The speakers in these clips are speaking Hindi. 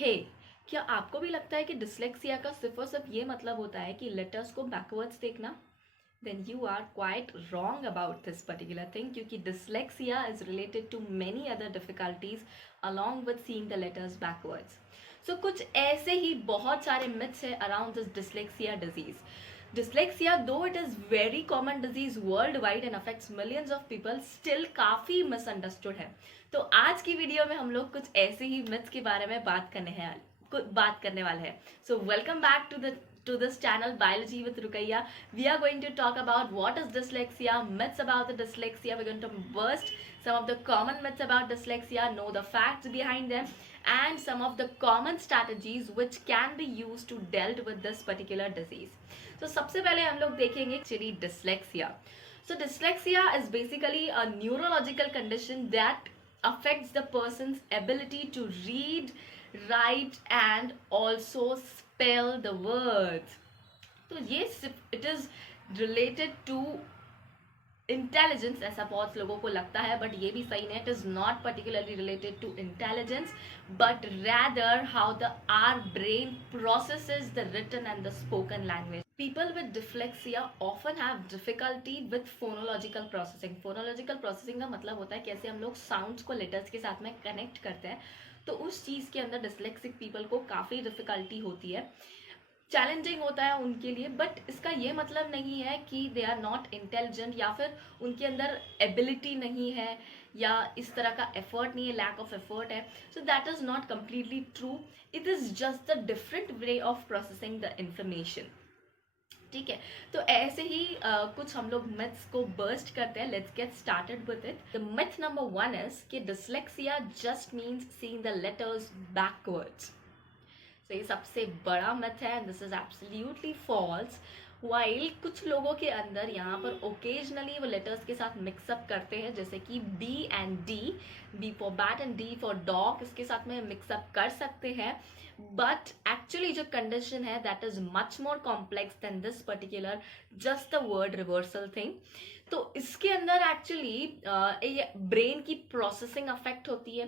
हे क्या आपको भी लगता है कि डिसलेक्सिया का सिर्फ और सिर्फ ये मतलब होता है कि लेटर्स को बैकवर्ड्स देखना? Then you are quite wrong about this particular thing, क्योंकि dyslexia is related to many other difficulties along with seeing the letters backwards. So कुछ ऐसे ही बहुत सारे मिथ्स है around this dyslexia disease. Dyslexia, though it is very common disease worldwide and affects millions of people, still काफी misunderstood है. तो आज की वीडियो में हम लोग कुछ ऐसे ही myths के बारे में बात करने वाले हैं. So welcome back to this channel Biology with Rukaiya. We are going to talk about what is dyslexia, myths about the dyslexia. We're going to burst some of the common myths about dyslexia, know the facts behind them, and some of the common strategies which can be used to deal with this particular disease. तो सबसे पहले हम लोग देखेंगे actually dyslexia. So dyslexia is basically a neurological condition that affects the person's ability to read, write and also spell the words. तो ये it is related to intelligence, ऐसा बहुत लोगों को लगता है, बट ये भी सही नहीं. It is not particularly related to intelligence, but rather how the our brain processes the written and the spoken language. People with dyslexia often have difficulty with phonological processing. Phonological processing का मतलब होता है कैसे हम लोग साउंड्स को लेटर्स के साथ में कनेक्ट करते हैं. तो उस चीज़ के अंदर डिसलेक्सिक पीपल को काफ़ी डिफिकल्टी होती है, चैलेंजिंग होता है उनके लिए. बट इसका ये मतलब नहीं है कि दे आर नॉट इंटेलिजेंट या फिर उनके अंदर एबिलिटी नहीं है या इस तरह का एफर्ट नहीं है, लैक ऑफ एफर्ट है. So that is not completely true. It is just the different way of processing the information. ठीक है, तो ऐसे ही कुछ हम लोग मिथ्स को बर्स्ट करते हैं. Let's get started with it. The myth number 1 is कि dyslexia just means seeing the letters backwards. तो ये सबसे बड़ा मिथ है. This is absolutely false. While कुछ लोगों के अंदर यहाँ पर ओकेजनली वो लेटर्स के साथ मिक्सअप करते हैं, जैसे कि B and D, B for bat and D for dog, इसके साथ में मिक्सअप कर सकते हैं. बट एक्चुअली जो कंडीशन है that is much more complex than this particular just the word reversal thing. तो इसके अंदर एक्चुअली ब्रेन की प्रोसेसिंग अफेक्ट होती है,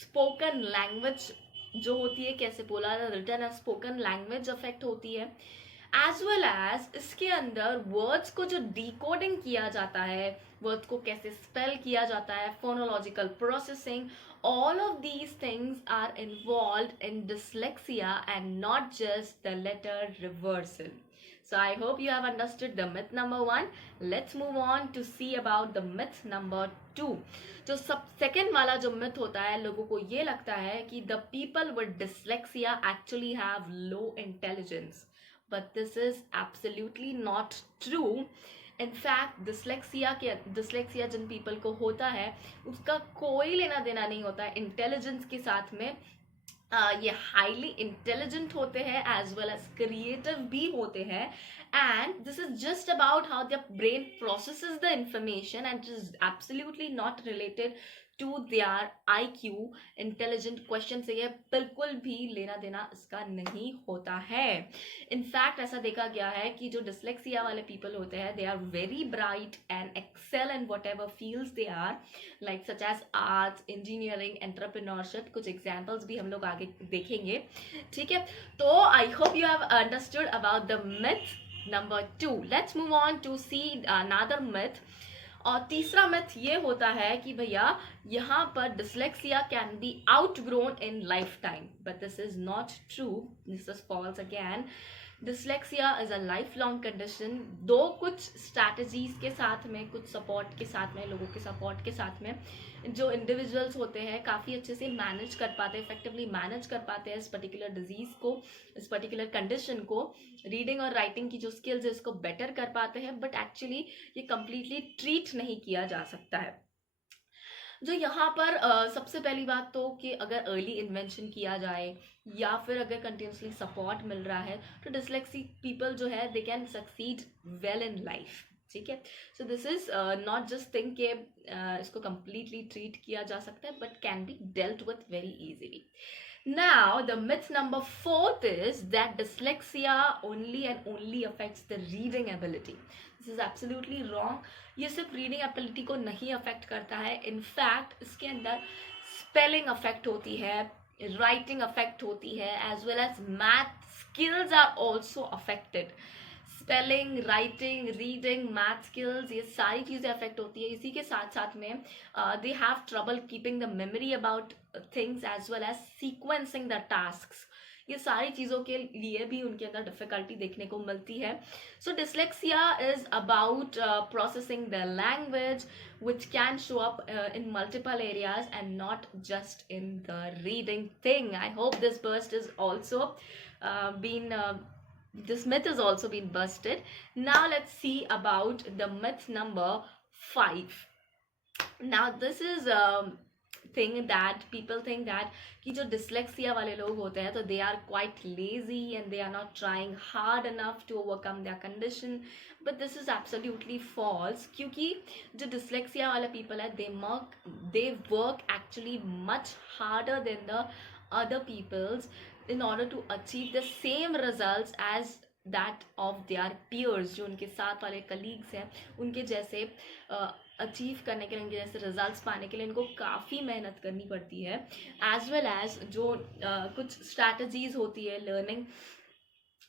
स्पोकन लैंग्वेज जो होती है, कैसे बोला written and spoken language affect होती है, एज वेल एज इसके अंदर वर्ड्स को जो डिकोडिंग किया जाता है, वर्ड्स को कैसे स्पेल किया जाता है, phonological processing, all of these things are involved in dyslexia and not just the letter reversal. So I hope you have understood the myth number 1. Let's move on to see about the myth number 2. जो सब सेकेंड वाला जो myth होता है, लोगों को ये लगता है कि the people with dyslexia actually have low intelligence. But this is absolutely not true. In fact dyslexia जिन पीपल को होता है उसका कोई लेना देना नहीं होता है इंटेलिजेंस के साथ में. ये हाईली इंटेलिजेंट होते हैं एज वेल एज क्रिएटिव भी होते हैं. And this is just about how the brain processes the information and it is absolutely not related to their IQ. Intelligent question से ये बिल्कुल भी लेना देना इसका नहीं होता है. इनफैक्ट ऐसा देखा गया है कि जो डिसलेक्सिया वाले पीपल होते हैं they are very bright and excel in whatever fields they are, like such as arts, engineering, entrepreneurship. कुछ एग्जाम्पल्स भी हम लोग आगे देखेंगे. ठीक है, तो I hope you have understood about the myth number 2. Let's move on to see another myth. और तीसरा मिथ ये होता है कि भैया यहाँ पर dyslexia can be outgrown in life time, but this is not true. This is false again. Dyslexia is a lifelong condition. दो कुछ स्ट्रैटेजीज के साथ में, कुछ सपोर्ट के साथ में, लोगों के सपोर्ट के साथ में जो इंडिविजुअल्स होते हैं काफ़ी अच्छे से मैनेज कर पाते हैं, इफेक्टिवली मैनेज कर पाते हैं इस पर्टिकुलर डिजीज को, इस पर्टिकुलर कंडीशन को. रीडिंग और राइटिंग की जो स्किल्स है इसको बेटर कर पाते हैं, बट एक्चुअली ये कम्प्लीटली ट्रीट नहीं किया जा सकता है. जो यहाँ पर सबसे पहली बात तो कि अगर अर्ली इन्वेंशन किया जाए या फिर अगर कंटिन्यूसली सपोर्ट मिल रहा है तो डिसलेक्सिक पीपल जो है they can succeed well in life. ठीक है, so this is not just thing के इसको कम्प्लीटली ट्रीट किया जा सकता है, but can be dealt with very easily. Now, the myth number 4 is that dyslexia only and only affects the reading ability. This is absolutely wrong. ये सिर्फ रीडिंग एबिलिटी को नहीं अफेक्ट करता है. इनफैक्ट इसके अंदर स्पेलिंग अफेक्ट होती है, राइटिंग अफेक्ट होती है, as well as math skills are also affected. Spelling, writing, reading, math skills, ये सारी चीज़ें अफेक्ट होती है। इसी के साथ साथ में they have trouble keeping the memory about things as well as sequencing the task. ये सारी चीज़ों के लिए भी उनके अंदर डिफिकल्टी देखने को मिलती है। So dyslexia is about processing the language which can show up in multiple areas and not just in the reading thing. I hope this burst is also been this myth has also been busted. Now let's see about the myth number 5. Now this is thing that people think that कि जो dyslexia वाले लोग होते हैं तो they are quite lazy and they are not trying hard enough to overcome their condition, but this is absolutely false. क्योंकि जो dyslexia वाले people है they work actually much harder than the other peoples in order to achieve the same results as that of their peers. जो उनके साथ वाले colleagues हैं उनके जैसे अचीव करने के लिए, उनके जैसे रिजल्ट्स पाने के लिए इनको काफ़ी मेहनत करनी पड़ती है। एज वेल एज जो कुछ स्ट्रैटेजीज होती है, लर्निंग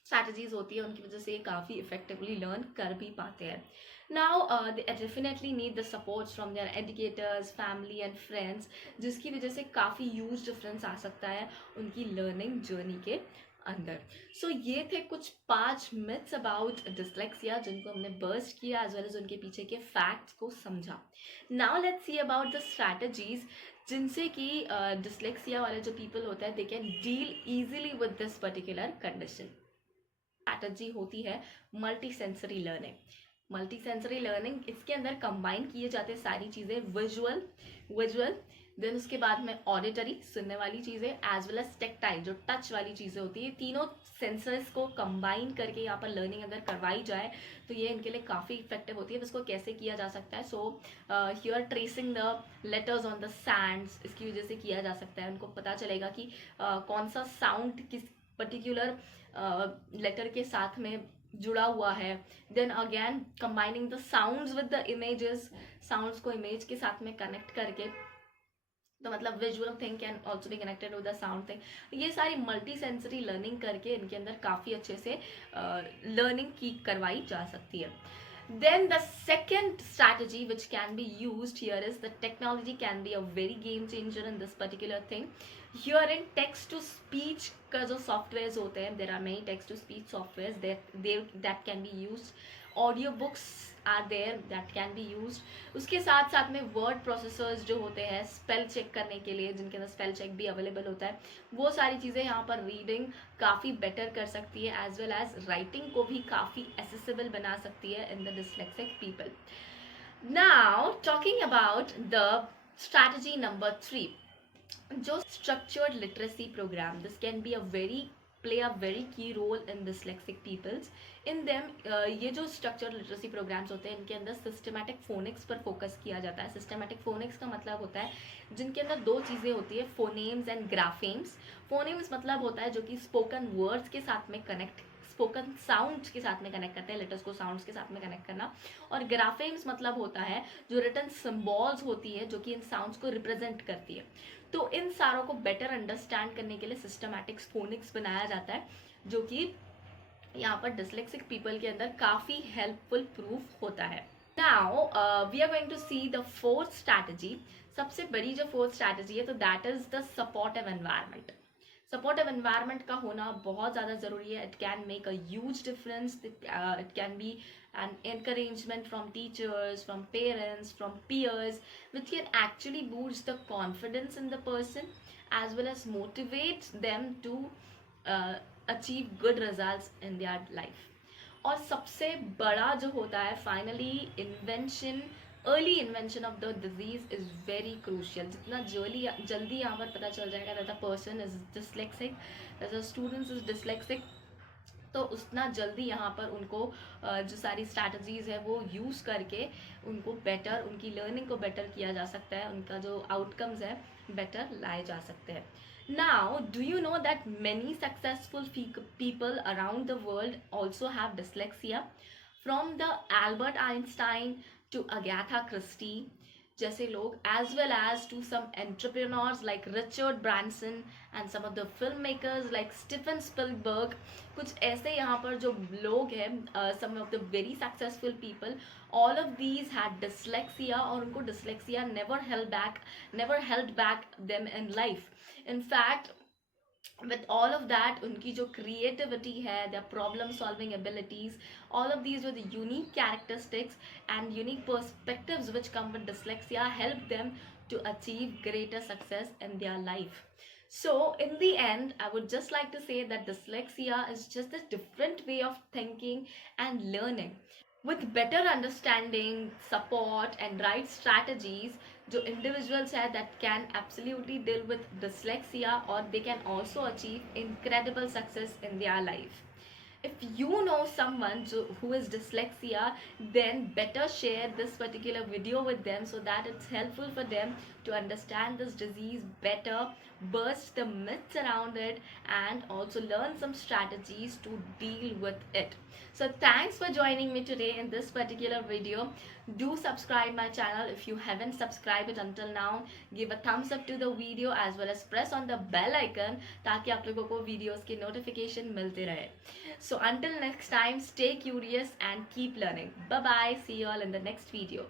स्ट्रैटेजीज होती है, उनकी वजह से ये काफ़ी इफेक्टिवली लर्न कर भी पाते हैं। Now they definitely need the supports from their educators, family and friends, जिसकी वजह से काफ़ी ह्यूज डिफरेंस आ सकता है उनकी लर्निंग जर्नी के अंदर। सो ये थे कुछ 5 मिथ्स अबाउट डिसलेक्सिया जिनको हमने बर्स्ट किया, एज वेल एज उनके पीछे के फैक्ट्स को समझा। Now let's see about the strategies जिनसे कि डिसलेक्सिया वाले जो पीपल होते हैं they can deal easily with this particular condition. Strategy होती है multi sensory learning. Multi sensory learning, इसके अंदर कंबाइन किए जाते हैं सारी चीज़ें, विजुअल देन उसके बाद में ऑडिटरी, सुनने वाली चीज़ें, एज वेल एज टेक्टाइल, जो टच वाली चीज़ें होती है। तीनों सेंसर्स को कंबाइन करके यहाँ पर लर्निंग अगर करवाई जाए तो ये इनके लिए काफ़ी इफेक्टिव होती है। इसको कैसे किया जा सकता है? So here tracing the letters on the Sands, इसकी वजह से किया जा सकता है। उनको पता चलेगा कि कौन सा साउंड किस पर्टिकुलर लेटर के साथ में जुड़ा हुआ है। Then again combining the sounds with the images, sounds को इमेज के साथ में कनेक्ट करके, तो मतलब visual thing can also be connected with the sound thing. ये सारी मल्टी सेंसरी लर्निंग करके इनके अंदर काफ़ी अच्छे से लर्निंग की करवाई जा सकती है। Then the second strategy which can be used here is the technology can be a very game changer in this particular thing. Here in text to speech का जो softwares होते हैं, there are many text to speech softwares that can be used. Audio books are there that can be used. उसके साथ साथ में word processors जो होते हैं spell check करने के लिए, जिनके अंदर spell check भी available होता है, वो सारी चीज़ें यहाँ पर reading काफ़ी better कर सकती है, as well as writing को भी काफ़ी accessible बना सकती है in the dyslexic people. Now talking about the strategy number 3, जो structured literacy program, this can be play a very key role in dyslexic peoples. In them ये जो structured literacy programs होते हैं इनके अंदर systematic phonics पर फोकस किया जाता है। systematic phonics का मतलब होता है जिनके अंदर 2 चीज़ें होती है, phonemes and graphemes. phonemes मतलब होता है जो कि spoken words के साथ में कनेक्ट, स्पोकन साउंड्स के साथ में कनेक्ट करते हैं, लेटर्स को साउंड्स के साथ में कनेक्ट करना। और ग्राफेम्स मतलब होता है जो रिटन सिंबल्स होती है जो कि इन साउंड्स को रिप्रेजेंट करती है। तो इन सारों को बेटर अंडरस्टैंड करने के लिए सिस्टमैटिक फोनिक्स बनाया जाता है, जो कि यहाँ पर डिसलेक्सिक पीपल के अंदर काफ़ी हेल्पफुल प्रूफ होता है। Now we are going to see the 4th strategy. सबसे बड़ी जो 4th स्ट्रैटेजी है तो that is the supportive environment. Supportive environment का होना बहुत ज़्यादा ज़रूरी है। It can make a huge difference. It can be an encouragement from teachers, from parents, from peers, which can actually boost the confidence in the person as well as motivate them to achieve good results in their life. और सबसे बड़ा जो होता है finally invention, early invention of the disease is very crucial. जितना जल्दी यहाँ पर पता चल जाएगा that the person is dyslexic, that the student is dyslexic, तो उतना जल्दी यहाँ पर उनको जो सारी स्ट्रैटेजीज है वो यूज़ करके उनको बेटर, उनकी लर्निंग को बेटर किया जा सकता है, उनका जो आउटकम्स है बेटर लाए जा सकते हैं। Now do you know that many successful people around the world also have dyslexia, from the Albert Einstein to Agatha Christie जैसे लोग, as well as to some entrepreneurs like Richard Branson and some of the filmmakers like Steven Spielberg. कुछ ऐसे यहाँ पर जो लोग हैं, some of the very successful people, all of these had dyslexia, और उनको dyslexia never held back them in life. In fact, with all of that, उनकी जो creativity है, their problem solving abilities, all of these were the unique characteristics and unique perspectives which come with dyslexia help them to achieve greater success in their life. So in the end, I would just like to say that dyslexia is just a different way of thinking and learning. With better understanding, support, and right strategies, जो individuals है that can absolutely deal with dyslexia, or they can also achieve incredible success in their life. If you know someone who is dyslexia, then better share this particular video with them so that it's helpful for them to understand this disease better, burst the myths around it, and also learn some strategies to deal with it. So thanks for joining me today in this particular video. Do subscribe my channel if you haven't subscribed it until now. Give a thumbs up to the video as well as press on the bell icon ताकि आप लोगों को videos की notification मिलते रहे. So until next time, stay curious and keep learning. Bye bye. See you all in the next video.